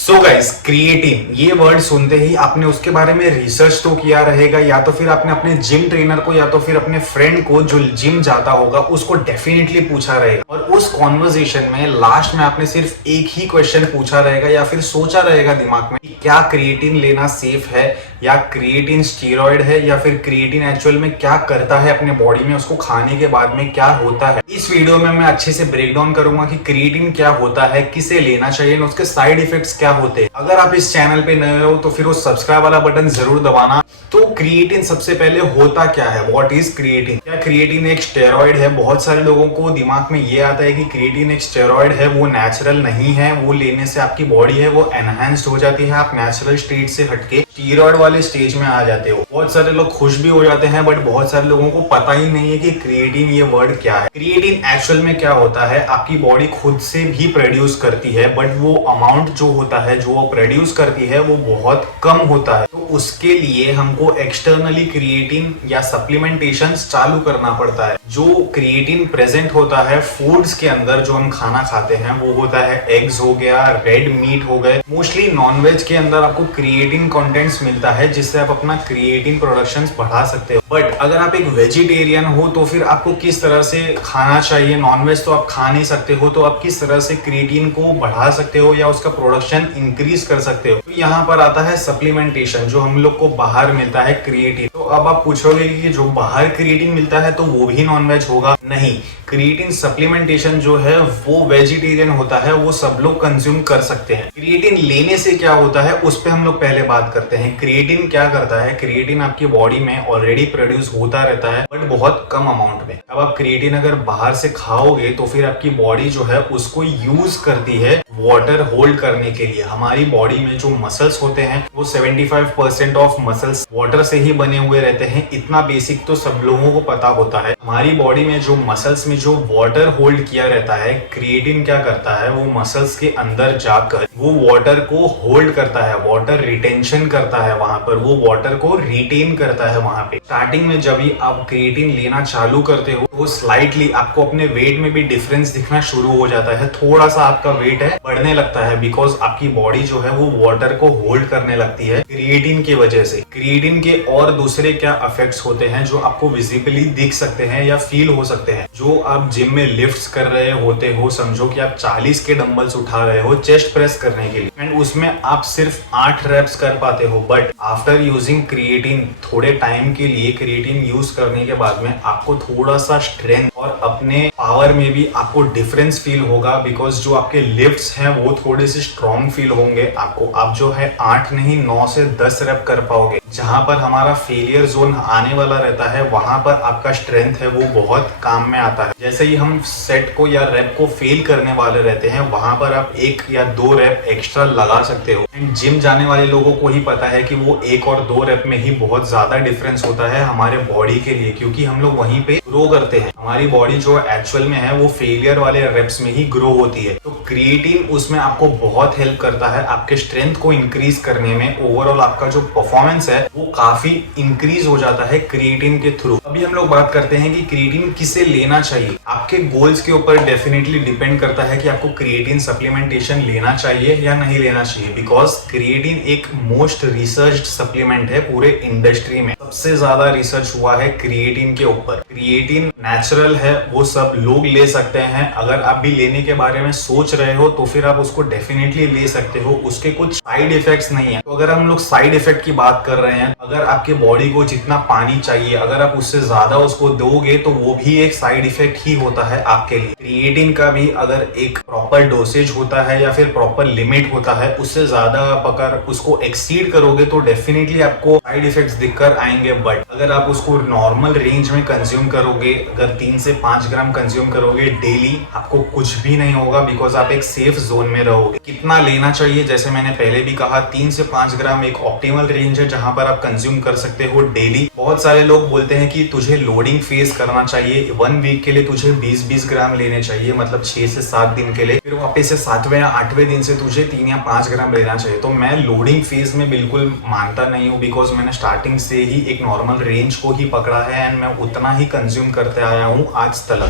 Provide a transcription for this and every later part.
So guys, creatine ये word सुनते ही आपने उसके बारे में रिसर्च तो किया रहेगा, या तो फिर आपने अपने जिम ट्रेनर को या तो फिर अपने फ्रेंड को जो जिम जाता होगा उसको डेफिनेटली पूछा रहेगा। और उस कॉन्वर्सेशन में लास्ट में आपने सिर्फ एक ही क्वेश्चन पूछा रहेगा या फिर सोचा रहेगा दिमाग में कि क्या क्रिएटिन लेना सेफ है, या क्रिएटिन स्टीरॉयड है, या फिर क्रिएटिन एक्चुअल में क्या करता है अपने बॉडी में, उसको खाने के बाद में क्या होता है। इस वीडियो में मैं अच्छे से ब्रेक डाउन करूंगा कि क्रिएटिन क्या होता है, किसे लेना चाहिए और उसके साइड इफेक्ट्स क्या होते हैं। अगर आप इस चैनल पे नए हो तो फिर वो सब्सक्राइब वाला बटन जरूर दबाना। तो क्रिएटिन सबसे पहले होता क्या है, व्हाट इज क्रिएटिन? क्या क्रिएटिन एक स्टेरॉइड है? बहुत सारे लोगों को दिमाग में ये आता है कि क्रिएटिन एक स्टेरॉइड है, वो नेचुरल नहीं है, वो लेने से आपकी बॉडी है वो एनहांस्ड हो जाती है, आप नेचुरल स्टेट से हटके स्टीरॉइड वाले स्टेज में आ जाते हो। बहुत सारे लोग खुश भी हो जाते हैं, बट बहुत सारे लोगों को पता ही नहीं है कि क्रिएटिन ये वर्ड क्या है। क्रिएटिन एक्चुअल में क्या होता है, आपकी बॉडी खुद से भी प्रोड्यूस करती है, बट वो अमाउंट जो होता है, जो वो प्रोड्यूस करती है, वो बहुत कम होता है। तो उसके लिए हमको एक्सटर्नली क्रिएटिन या सप्लीमेंटेशन चालू करना पड़ता है। जो क्रिएटिन प्रेजेंट होता है फूड्स के अंदर, जो हम खाना खाते हैं, वो होता है एग्स हो गया, रेड मीट हो गए। मोस्टली नॉनवेज के अंदर आपको क्रिएटिन कंटेंट्स मिलता है, जिससे आप अपना क्रिएटिन प्रोडक्शन बढ़ा सकते हो। बट अगर आप एक वेजिटेरियन हो तो फिर आपको किस तरह से खाना चाहिए? नॉनवेज तो आप खा नहीं सकते हो, तो आप किस तरह से क्रिएटिन को बढ़ा सकते हो या उसका प्रोडक्शन इंक्रीज कर सकते हो? तो यहाँ पर आता है सप्लीमेंटेशन, जो हम लोग को बाहर मिलता है क्रिएटिन। तो अब आप पूछोगे कि जो बाहर क्रिएटिन मिलता है तो वो भी नॉनवेज होगा? नहीं, क्रिएटिन सप्लीमेंटेशन जो है वो वेजिटेरियन होता है, वो सब लोग कंज्यूम कर सकते हैं। क्रिएटिन लेने से क्या होता है उस पे हम लोग पहले बात करते हैं। क्रिएटिन क्या करता है, क्रिएटिन आपकी बॉडी में ऑलरेडी प्रोड्यूस होता रहता है, बट बहुत कम अमाउंट में। अब आप क्रिएटिन अगर बाहर से खाओगे तो फिर आपकी बॉडी जो है उसको यूज करती है वाटर होल्ड करने के लिए। हमारी बॉडी में जो मसल्स होते हैं वो 75% ऑफ मसल्स वाटर से ही बने हुए रहते हैं। इतना बेसिक तो सब लोगों को पता होता है। हमारी बॉडी में जो मसल्स में जो वाटर होल्ड किया रहता है, क्रिएटिन क्या करता है, वो मसल्स के अंदर जाकर वो वाटर को होल्ड करता है, वाटर रिटेंशन करता है, वहां पर वो वाटर को रिटेन करता है। वहां पे स्टार्टिंग में जब भी आप क्रिएटिन लेना चालू करते हो तो स्लाइटली आपको अपने वेट में भी डिफरेंस दिखना शुरू हो जाता है। थोड़ा सा आपका वेट है बढ़ने लगता है, बिकॉज आपकी बॉडी जो है वो वाटर को होल्ड करने लगती है क्रिएटिन की वजह से। क्रिएटिन के और दूसरे क्या इफेक्ट्स होते हैं जो आपको विजिबली दिख सकते हैं या फील हो सकते हैं? जो आप जिम में लिफ्ट्स कर रहे होते हो, समझो कि आप 40 के डंबल्स उठा रहे हो चेस्ट प्रेस करने के लिए, एंड उसमें आप सिर्फ 8 रेप्स कर पाते हो, बट आफ्टर यूजिंग क्रिएटिन थोड़े टाइम के लिए क्रिएटिन यूज करने के बाद में आपको थोड़ा सा स्ट्रेंथ और अपने पावर में भी आपको डिफरेंस फील होगा, बिकॉज जो आपके लिफ्ट्स हैं वो थोड़े से स्ट्रॉन्ग फील होंगे आपको। आप जो है 8 नहीं 9 से 10 रेप कर पाओगे। जहां पर हमारा फेलियर जोन आने वाला रहता है वहां पर आपका स्ट्रेंथ है वो बहुत काम में आता है। जैसे ही हम सेट को या रेप को फेल करने वाले रहते हैं, वहां पर आप 1 या 2 रेप एक्स्ट्रा लगा सकते हो। एंड जिम जाने वाले लोगों को ही पता है कि वो 1 और 2 रेप में ही बहुत ज्यादा डिफरेंस होता है हमारे बॉडी के लिए, क्योंकि हम लोग वहीं पे ग्रो करते हैं। हमारी बॉडी जो एक्चुअल में है वो फेलियर वाले रेप्स में ही ग्रो होती है। तो क्रिएटिन उसमें आपको बहुत हेल्प करता है आपके स्ट्रेंथ को इंक्रीज करने में। ओवरऑल आपका जो परफॉर्मेंस है वो काफी इंक्रीज हो जाता है क्रिएटिन के थ्रू। अभी हम लोग बात करते हैं कि क्रिएटिन किसे लेना चाहिए। आपके गोल्स के ऊपर डेफिनेटली डिपेंड करता है कि आपको क्रिएटिन सप्लीमेंटेशन लेना चाहिए या नहीं लेना चाहिए, बिकॉज क्रिएटिन एक मोस्ट रिसर्च्ड सप्लीमेंट है पूरे इंडस्ट्री में। सबसे ज्यादा रिसर्च हुआ है क्रिएटिन के ऊपर। क्रिएटिन नेचुरल है, वो सब लोग ले सकते हैं। अगर आप भी लेने के बारे में सोच रहे हो तो फिर आप उसको डेफिनेटली ले सकते हो। उसके कुछ साइड इफेक्ट्स नहीं है। तो अगर हम लोग साइड इफेक्ट की बात कर रहे हैं, अगर आपके बॉडी को जितना पानी चाहिए अगर आप उससे ज्यादा उसको दोगे तो वो भी एक साइड इफेक्ट ही होता है आपके लिए। क्रिएटिन का भी अगर एक प्रॉपर डोसेज होता है या फिर प्रॉपर लिमिट होता है, उससे ज्यादा आप अगर उसको एक्सीड करोगे तो डेफिनेटली आपको साइड इफेक्ट्स दिखकर आएंगे। बट अगर आप उसको नॉर्मल रेंज में कंज्यूम करोगे, अगर 3 से 5 ग्राम कंज्यूम करोगे डेली, आपको कुछ भी नहीं होगा, बिकॉज आप एक सेफ जोन में रहोगे। कितना लेना चाहिए? जैसे मैंने पहले भी कहा, 3 से 5 ग्राम एक ऑप्टिमल रेंज है जहां पर आप कंज्यूम कर सकते हो डेली। बहुत सारे लोग बोलते हैं कि तुझे लोडिंग फेस करना चाहिए, 1 वीक के लिए तुझे 20-20 ग्राम लेने चाहिए, मतलब 6 से 7 दिन के लिए। फिर वापस से 7वें या 8वें दिन से तुझे 3 या 5 ग्राम लेना चाहिए। तो मैं लोडिंग फेज में बिल्कुल मानता नहीं हूँ, बिकॉज मैंने स्टार्टिंग से ही एक नॉर्मल रेंज को ही पकड़ा है एंड मैं उतना ही कंज्यूम करते आया हूँ आज तक।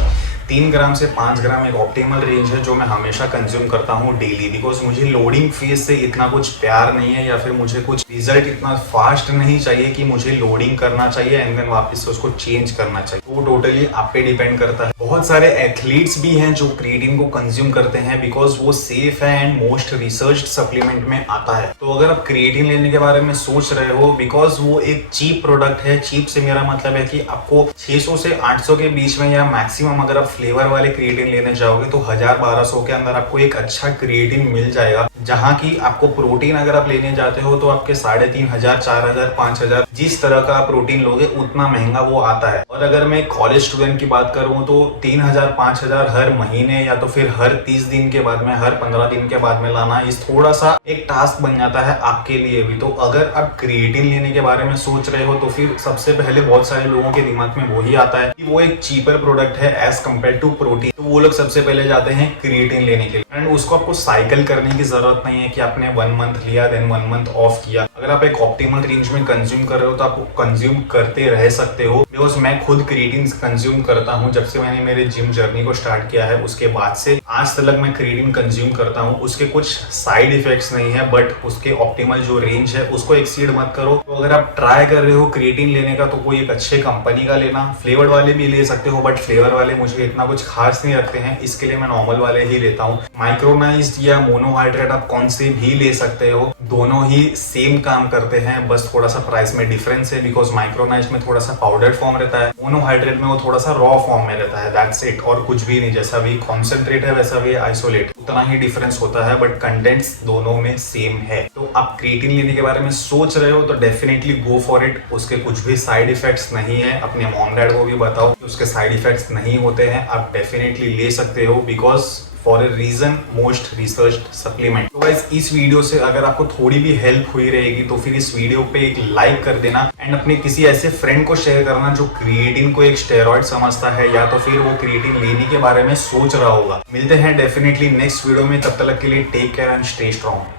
3 ग्राम से 5 ग्राम एक ऑप्टिमल रेंज है जो मैं हमेशा कंज्यूम करता हूँ डेली, बिकॉज मुझे लोडिंग फेज से इतना कुछ प्यार नहीं है या फिर मुझे कुछ रिजल्ट इतना फास्ट नहीं चाहिए कि मुझे लोडिंग करना चाहिए एंड देन वापस से उसको चेंज करना चाहिए। वो टोटली आप पे डिपेंड करता है। बहुत सारे एथलीट्स भी हैं जो क्रिएटिन को कंज्यूम करते हैं बिकॉज वो सेफ है एंड मोस्ट रिसर्च सप्लीमेंट में आता है। तो अगर आप क्रिएटिन लेने के बारे में सोच रहे हो, बिकॉज वो एक चीप प्रोडक्ट है, चीप से मेरा मतलब है कि आपको 600 से 800 के बीच में, या मैक्सिमम अगर आप फ्लेवर वाले क्रिएटिन लेने जाओगे तो 1000-1200 के अंदर आपको एक अच्छा क्रिएटिन मिल जाएगा। जहाँ की आपको प्रोटीन अगर आप लेने जाते हो तो आपके 3500, 4000, 5000 जिस तरह का प्रोटीन लोगे उतना महंगा वो आता है। और अगर मैं कॉलेज स्टूडेंट की बात करूँ तो 3000, 5000 हर महीने या तो फिर हर 30 दिन के बाद में, हर 15 दिन के बाद में लाना इस थोड़ा सा एक टास्क बन जाता है आपके लिए भी। तो अगर आप क्रिएटिन लेने के बारे में सोच रहे हो तो फिर सबसे पहले बहुत सारे लोगों के दिमाग में वही आता है कि वो एक चीपर प्रोडक्ट है एज कम्पेयर टू प्रोटीन, तो वो लोग सबसे पहले जाते हैं क्रिएटिन लेने के लिए। एंड उसको आपको साइकिल करने की जरूरत नहीं है कि आपने 1 मंथ लिया देन 1 मंथ ऑफ किया। अगर आप एक ऑप्टिमल रेंज में कंज्यूम कर रहे हो तो आप कंज्यूम करते रह सकते हो। बिकॉज मैं खुद क्रिएटिन कंज्यूम करता हूँ जब से मैंने मेरे जिम जर्नी को स्टार्ट किया है, उसके बाद से आज तक मैं क्रिएटिन कंज्यूम करता हूँ। उसके कुछ साइड इफेक्ट्स नहीं है, बट उसके ऑप्टिमल जो रेंज है उसको एक्सीड मत करो। तो अगर आप ट्राई कर रहे हो क्रिएटिन लेने का तो कोई एक अच्छे कंपनी का लेना। फ्लेवर्ड वाले भी ले सकते हो बट फ्लेवर वाले मुझे इतना कुछ खास नहीं रखते हैं, इसके लिए मैं नॉर्मल वाले ही लेता हूँ। माइक्रोनाइज्ड या मोनोहाइड्रेट आप कौन से भी ले सकते हो, दोनों ही सेम काम करते हैं, बस थोड़ा सा प्राइस में डिफरेंस है। बिकॉज माइक्रोनाइज्ड में थोड़ा सा पाउडर फॉर्म रहता है, मोनोहाइड्रेट में वो थोड़ा सा रॉ फॉर्म में रहता है, दैट्स इट। और कुछ भी नहीं, जैसा भी कॉन्सेंट्रेट है वैसा भी आइसोलेट, उतना ही डिफरेंस होता है, बट कंटेंट्स दोनों में सेम है। तो आप क्रिएटिन लेने के बारे में सोच रहे हो तो डेफिनेटली गो फॉर इट। उसके कुछ भी साइड इफेक्ट्स नहीं है, अपने मॉम डैड को भी बताओ कि उसके साइड इफेक्ट्स नहीं होते हैं, आप डेफिनेटली ले सकते हो because for a reason most researched supplement. तो गाइस इस वीडियो से अगर आपको थोड़ी भी हेल्प हुई रहेगी तो फिर इस वीडियो पे एक लाइक कर देना एंड अपने किसी ऐसे फ्रेंड को शेयर करना जो क्रिएटिन को एक स्टेरॉइड समझता है या तो फिर वो क्रिएटिन लेने के बारे में सोच रहा होगा। मिलते हैं डेफिनेटली नेक्स्ट वीडियो में, तब तक के लिए take care and stay strong.